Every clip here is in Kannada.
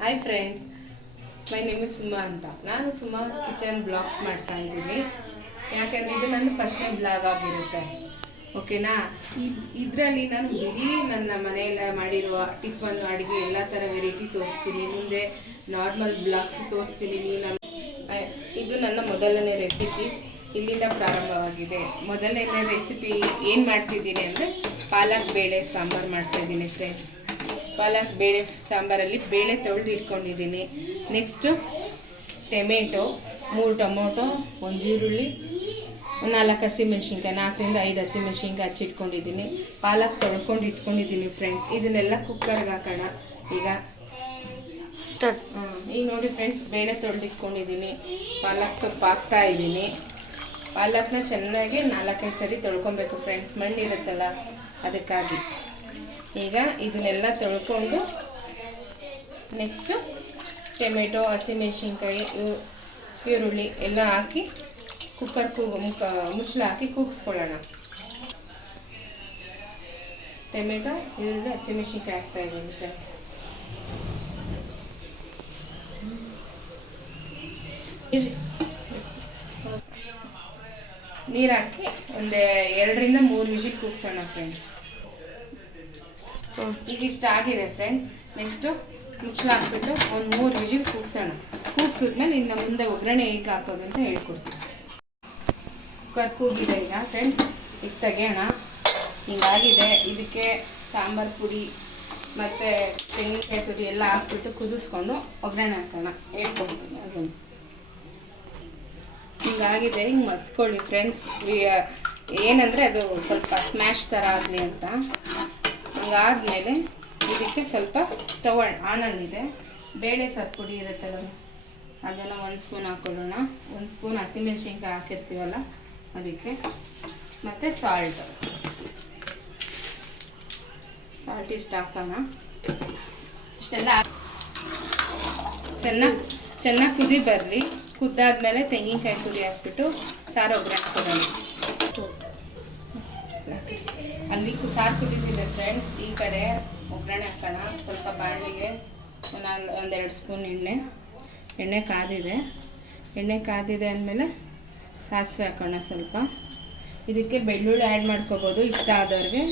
Hi friends, my name is Suma ಅಂತ. ನಾನು ಸುಮಾ ಕಿಚನ್ ಬ್ಲಾಗ್ಸ್ ಮಾಡ್ತಾ ಇದ್ದೀನಿ. ಯಾಕೆಂದರೆ ಇದು ನನ್ನ ಫಸ್ಟ್ನೇ ಬ್ಲಾಗ್ ಆಗಿರುತ್ತೆ, ಓಕೆನಾ. ಇದರಲ್ಲಿ ನಾನು ಬರೀ ನನ್ನ ಮನೆಯಲ್ಲ ಮಾಡಿರುವ ಟಿಫನ್ ಅಡುಗೆ ಎಲ್ಲ ಥರ ವೆರೈಟಿ ತೋರಿಸ್ತೀನಿ. ಮುಂದೆ ನಾರ್ಮಲ್ ಬ್ಲಾಗ್ಸ್ ತೋರಿಸ್ತೀನಿ. ಇದು ನನ್ನ ಮೊದಲನೇ ರೆಸಿಪಿ, ಇಲ್ಲಿಂದ ಪ್ರಾರಂಭವಾಗಿದೆ. ಮೊದಲನೇ ರೆಸಿಪಿ ಏನು ಮಾಡ್ತಿದ್ದೀನಿ ಅಂದರೆ ಪಾಲಕ್ ಬೇಳೆ ಸಾಂಬಾರು ಮಾಡ್ತಾಯಿದ್ದೀನಿ ಫ್ರೆಂಡ್ಸ್. ಪಾಲಕ್ ಬೇಳೆ ಸಾಂಬಾರಲ್ಲಿ ಬೇಳೆ ತೊಳೆದು ಇಟ್ಕೊಂಡಿದ್ದೀನಿ. ನೆಕ್ಸ್ಟು ಮೂರು ಟೊಮೊಟೊ, ಒಂದು ಈರುಳ್ಳಿ, 4 ಹಸಿಮೆಣ್ಸಿನ್ಕಾಯಿ, 4ರಿಂದ 5 ಹಸಿಮೆಣ್ಸಿನ್ಕಾಯಿ ಹಚ್ಚಿಟ್ಕೊಂಡಿದ್ದೀನಿ. ಪಾಲಕ್ ತೊಳ್ಕೊಂಡು ಇಟ್ಕೊಂಡಿದ್ದೀನಿ ಫ್ರೆಂಡ್ಸ್. ಇದನ್ನೆಲ್ಲ ಕುಕ್ಕರ್ಗೆ ಹಾಕೋಣ ಈಗ ನೋಡಿ ಫ್ರೆಂಡ್ಸ್, ಬೇಳೆ ತೊಳೆದಿಟ್ಕೊಂಡಿದ್ದೀನಿ. ಪಾಲಕ್ ಸೊಪ್ಪು ಹಾಕ್ತಾ ಇದ್ದೀನಿ. ಪಾಲಕ್ನ ಚೆನ್ನಾಗಿ 4-5 ಸರಿ ತೊಳ್ಕೊಬೇಕು ಫ್ರೆಂಡ್ಸ್, ಮಣ್ಣಿರುತ್ತಲ್ಲ ಅದಕ್ಕಾಗಿ. ಈಗ ಇದನ್ನೆಲ್ಲ ತೊಳ್ಕೊಂಡು ನೆಕ್ಸ್ಟು ಟೊಮೆಟೊ, ಹಸಿಮೆಣ್ಸಿನ್ಕಾಯಿ, ಈರುಳ್ಳಿ ಎಲ್ಲ ಹಾಕಿ ಕುಕ್ಕರ್ ಮುಚ್ಚಳ ಹಾಕಿ ಕೂಗಿಸ್ಕೊಳ್ಳೋಣ. ಟೊಮೆಟೊ, ಈರುಳ್ಳಿ, ಹಸಿಮೆಣ್ಸಿನ್ಕಾಯಿ ಹಾಕ್ತಾಯಿದ್ದೀನಿ ಫ್ರೆಂಡ್ಸ್. ನೀರು ಹಾಕಿ ಒಂದು 2ರಿಂದ 3 ವಿಜಿಲ್ ಕೂಗ್ಸೋಣ ಫ್ರೆಂಡ್ಸ್. ಈಗ ಇಷ್ಟ ಆಗಿದೆ ಫ್ರೆಂಡ್ಸ್. ನೆಕ್ಸ್ಟು ಮುಚ್ಚಳ ಹಾಕ್ಬಿಟ್ಟು ಒಂದು 3 ವಿಜಿಲ್ ಕೂಗ್ಸೋಣ. ಕೂಗ್ಸಿದ್ಮೇಲೆ ಇನ್ನು ಮುಂದೆ ಒಗ್ಗರಣೆ ಹೇಗೆ ಹಾಕೋದು ಅಂತ ಹೇಳ್ಕೊಡ್ತೀನಿ. ಕುಕ್ಕರ್ ಕೂಗಿದೆ ಈಗ ಫ್ರೆಂಡ್ಸ್, ಈಗ ತೆಗೆಯೋಣ. ಹಿಂಗಾಗಿದೆ. ಇದಕ್ಕೆ ಸಾಂಬಾರು ಪುಡಿ ಮತ್ತು ತೆಂಗಿನಕಾಯಿ ತುರಿ ಎಲ್ಲ ಹಾಕ್ಬಿಟ್ಟು ಕುದಿಸ್ಕೊಂಡು ಒಗ್ಗರಣೆ ಹಾಕೋಣ, ಹೇಳ್ಕೊಡ್ತೀನಿ ಅದನ್ನು. ಹಿಂಗಾಗಿದೆ, ಹಿಂಗೆ ಮಸ್ಕೊಳ್ಳಿ ಫ್ರೆಂಡ್ಸ್. ಏನಂದರೆ ಅದು ಸ್ವಲ್ಪ ಸ್ಮ್ಯಾಶ್ ಥರ ಆಗಲಿ ಅಂತ. ಹಂಗಾದ್ಮೇಲೆ ಇದಕ್ಕೆ ಸ್ವಲ್ಪ ಸ್ಟವ್ ಆನಲ್ಲಿದೆ. ಬೇಳೆ ಸಾರು ಪುಡಿ ಇರುತ್ತಲ್ಲ, ಅದನ್ನು 1 ಸ್ಪೂನ್ ಹಾಕೊಳ್ಳೋಣ. 1 ಸ್ಪೂನ್ ಹಸಿಮೆಣ್ಸಿನ್ಕಾಯಿ ಹಾಕಿರ್ತೀವಲ್ಲ ಅದಕ್ಕೆ, ಮತ್ತು ಸಾಲ್ಟ್ ಇಷ್ಟು ಹಾಕೋಣ. ಇಷ್ಟೆಲ್ಲ ಚೆನ್ನಾಗಿ ಕುದಿ ಬರಲಿ. ಕುದ್ದಾದ್ಮೇಲೆ ತೆಂಗಿನಕಾಯಿ ತುರಿ ಹಾಕ್ಬಿಟ್ಟು ಸಾರು ಒಗ್ಗರಣೆ ಕೊಡೋಣ. ಅಲ್ಲಿ ಸಾರು ಕುದಿತಿದೆ ಫ್ರೆಂಡ್ಸ್. ಈ ಕಡೆ ಒಗ್ಗರಣೆ ಹಾಕೋಣ. ಸ್ವಲ್ಪ ಬಾಣಲಿಗೆ 1-2 ಸ್ಪೂನ್ ಎಣ್ಣೆ ಕಾದಿದೆ. ಎಣ್ಣೆ ಕಾದಿದೆ ಅಂದಮೇಲೆ ಸಾಸಿವೆ ಹಾಕೋಣ ಸ್ವಲ್ಪ. ಇದಕ್ಕೆ ಬೆಳ್ಳುಳ್ಳಿ ಆ್ಯಡ್ ಮಾಡ್ಕೋಬೋದು ಇಷ್ಟ ಆದವ್ರಿಗೆ.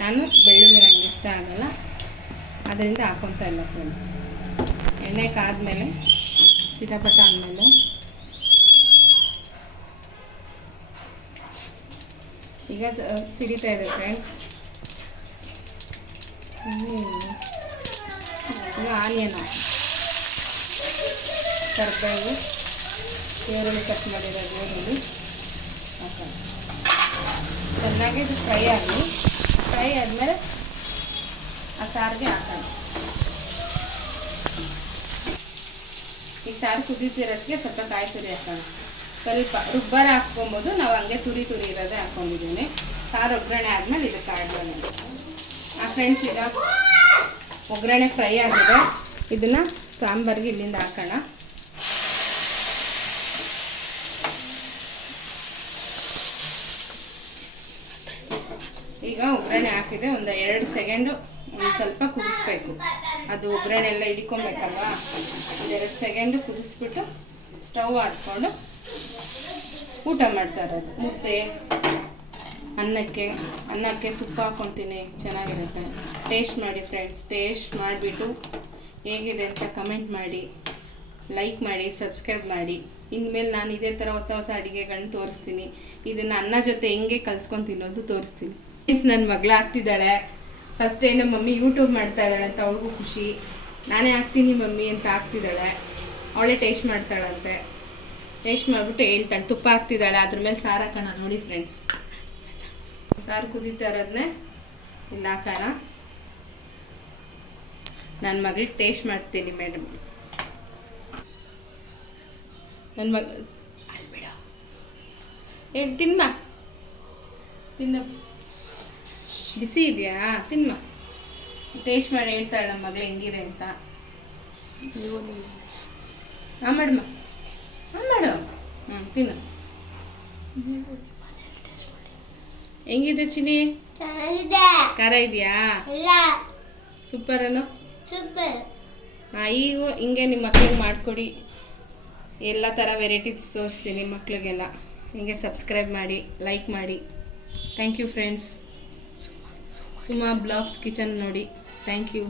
ನಾನು ಬೆಳ್ಳುಳ್ಳಿ ನನಗೆ ಇಷ್ಟ ಆಗಲ್ಲ, ಅದರಿಂದ ಹಾಕೊತಾ ಇಲ್ಲ ಫ್ರೆಂಡ್ಸ್. ಎಣ್ಣೆ ಕಾದ್ಮೇಲೆ ಚಿಟಪಟ ಅಂದಮೇಲೆ ಈಗ ಸಿಡಿತಾ ಇದೆ ಫ್ರೆಂಡ್ಸ್. ಈಗ ಆನಿಯನ್, ಕರಿಬೇವು, ಈರುಳ್ಳಿ ಕಟ್ ಮಾಡಿರೋದು ಈರುಳ್ಳಿ ಹಾಕೋಣ. ಚೆನ್ನಾಗಿ ಇದು ಫ್ರೈ ಆದಮೇಲೆ ಆ ಸಾರಿಗೆ ಹಾಕೋಣ. ಈ ಸಾರು ಕುದೀತಿರೋದಕ್ಕೆ ಸ್ವಲ್ಪ ಕಾಯಿ ತುರಿ ಹಾಕೋಣ. ಸ್ವಲ್ಪ ರುಬ್ಬರ ಹಾಕ್ಕೊಬೋದು, ನಾವು ಹಂಗೆ ತುರಿ ಇರೋದೇ ಹಾಕ್ಕೊಂಡಿದ್ದೀನಿ. ಸಾರು ಒಗ್ಗರಣೆ ಆದಮೇಲೆ ಇದಕ್ಕೆ ಆಡೋಣ. ಫ್ರೆಂಡ್ಸ್, ಈಗ ಒಗ್ಗರಣೆ ಫ್ರೈ ಆಗಿದೆ. ಇದನ್ನು ಸಾಂಬಾರಿಗೆ ಇಲ್ಲಿಂದ ಹಾಕೋಣ. ಈಗ ಒಗ್ಗರಣೆ ಹಾಕಿದೆ. ಒಂದು 2 ಸೆಕೆಂಡು ಒಂದು ಸ್ವಲ್ಪ ಕುದಿಸ್ಬೇಕು. ಅದು ಒಗ್ಗರಣೆ ಎಲ್ಲ ಹಿಡ್ಕೊಬೇಕಲ್ವಾ. 2 ಸೆಕೆಂಡು ಕುದಿಸ್ಬಿಟ್ಟು ಸ್ಟವ್ ಹಾಕ್ಕೊಂಡು ಊಟ ಮಾಡ್ತಾ ಇರೋದು. ಮುದ್ದೆ, ಅನ್ನಕ್ಕೆ ತುಪ್ಪ ಹಾಕ್ಕೊತೀನಿ, ಚೆನ್ನಾಗಿರುತ್ತೆ. ಟೇಸ್ಟ್ ಮಾಡಿ ಫ್ರೆಂಡ್ಸ್. ಟೇಸ್ಟ್ ಮಾಡಿಬಿಟ್ಟು ಹೇಗಿದೆ ಅಂತ ಕಮೆಂಟ್ ಮಾಡಿ, ಲೈಕ್ ಮಾಡಿ, ಸಬ್ಸ್ಕ್ರೈಬ್ ಮಾಡಿ. ಇನ್ಮೇಲೆ ನಾನು ಇದೇ ಥರ ಹೊಸ ಅಡುಗೆಗಳನ್ನ ತೋರಿಸ್ತೀನಿ. ಇದನ್ನು ಅನ್ನ ಜೊತೆ ಹೆಂಗೆ ಕಲ್ಸ್ಕೊಂಡು ತಿನ್ನೋದು ತೋರಿಸ್ತೀನಿ. ನನ್ನ ಮಗಳು ಆಗ್ತಿದ್ದಾಳೆ. ಫಸ್ಟ್ ಟೈಮ್ ನಮ್ಮ ಮಮ್ಮಿ ಯೂಟ್ಯೂಬ್ ಮಾಡ್ತಾ ಇದ್ದಾಳೆ ಅಂತ ಅವಳಿಗೂ ಖುಷಿ. ನಾನೇ ಹಾಕ್ತೀನಿ ಮಮ್ಮಿ ಅಂತ ಹಾಕ್ತಿದ್ದಾಳೆ. ಅವಳೇ ಟೇಸ್ಟ್ ಮಾಡ್ತಾಳಂತೆ. ಟೇಸ್ಟ್ ಮಾಡಿಬಿಟ್ಟು ಹೇಳ್ತಾಳೆ. ತುಪ್ಪ ಹಾಕ್ತಿದ್ದಾಳೆ, ಅದ್ರ ಮೇಲೆ ಸಾರು ಹಾಕೋಣ. ನೋಡಿ ಫ್ರೆಂಡ್ಸ್, ಸಾರು ಕುದೀತಾ ಇರೋದನ್ನೇ ಇಲ್ಲಿ ಹಾಕೋಣ. ನನ್ನ ಮಗಳಿಗೆ ಟೇಸ್ಟ್ ಮಾಡ್ತೀನಿ ಮೇಡಮ್. ನನ್ನ ಮಗ ಅಲ್ಲಿ ಬಿಡ, ಹೇಳಿ ತಿನ್ಮ, ತಿನ್ನು. ಬಿಸಿ ಇದೆಯಾ? ತಿನ್ಮ, ಟೇಸ್ಟ್ ಮಾಡಿ ಹೇಳ್ತಾಳೆ ನಮ್ಮ ಮಗಳು ಹೆಂಗಿದೆ ಅಂತ. ಮಾಡಮ್ಮ, ಮಾಡು. ತಿನ್ನು. ಹೆಂಗಿದೆ ಚಿನಿ? ಖಾರ ಇದೆಯಾ? ಸೂಪರ್ ಅನ್ನು. ಸೂಪರ್. ಈಗ ಹಿಂಗೆ ನಿಮ್ಮ ಮಕ್ಳಿಗೆ ಮಾಡಿಕೊಡಿ. ಎಲ್ಲ ಥರ ವೆರೈಟೀಸ್ ತೋರಿಸ್ತೀನಿ ಮಕ್ಳಿಗೆಲ್ಲ. ಹಿಂಗೆ ಸಬ್ಸ್ಕ್ರೈಬ್ ಮಾಡಿ, ಲೈಕ್ ಮಾಡಿ. Thank you friends. Suma blogs kitchen ನೋಡಿ. Thank you.